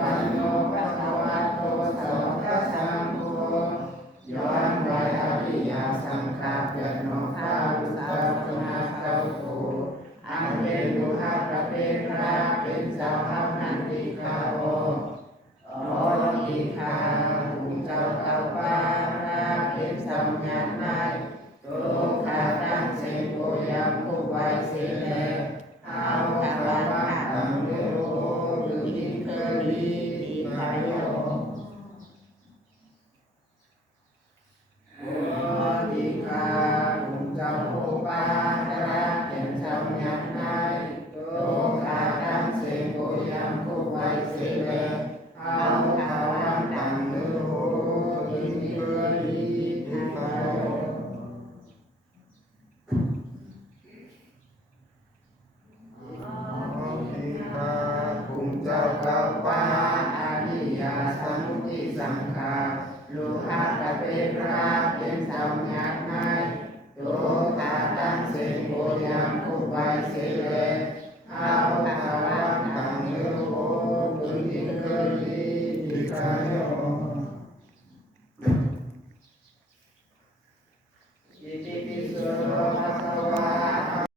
ปันโนภะคะวะโตสาวกสังโฆย้อนรอยอริยสังขารเกิดโนข้าวุสาสนาเข้าถูอันเป็นบุคคลประเภทพระเป็นสาวกนันติกาโออีกาภูมิเจ้าเก่าป้าราเป็นสัมญาณายโตขาตั้งเสกโกยังผู้ไว้เสเลเอาคาราตังเดโอคือกินเคยดีพายโยอีกาภูมิเจ้าผู้ป้าราเป็นสัมญาณายโตขาตั้งเสกโกยังผู้ไว้เสเลเอาคาราตังเดโอกินเคยดีพายโยภูมิเจ้าเก่าป้าอริยสัมมุติสังขารลูกค้าประเภทพระเป็นสำนักนายโตขาตั้งเสกโกยังผู้ไปเสเล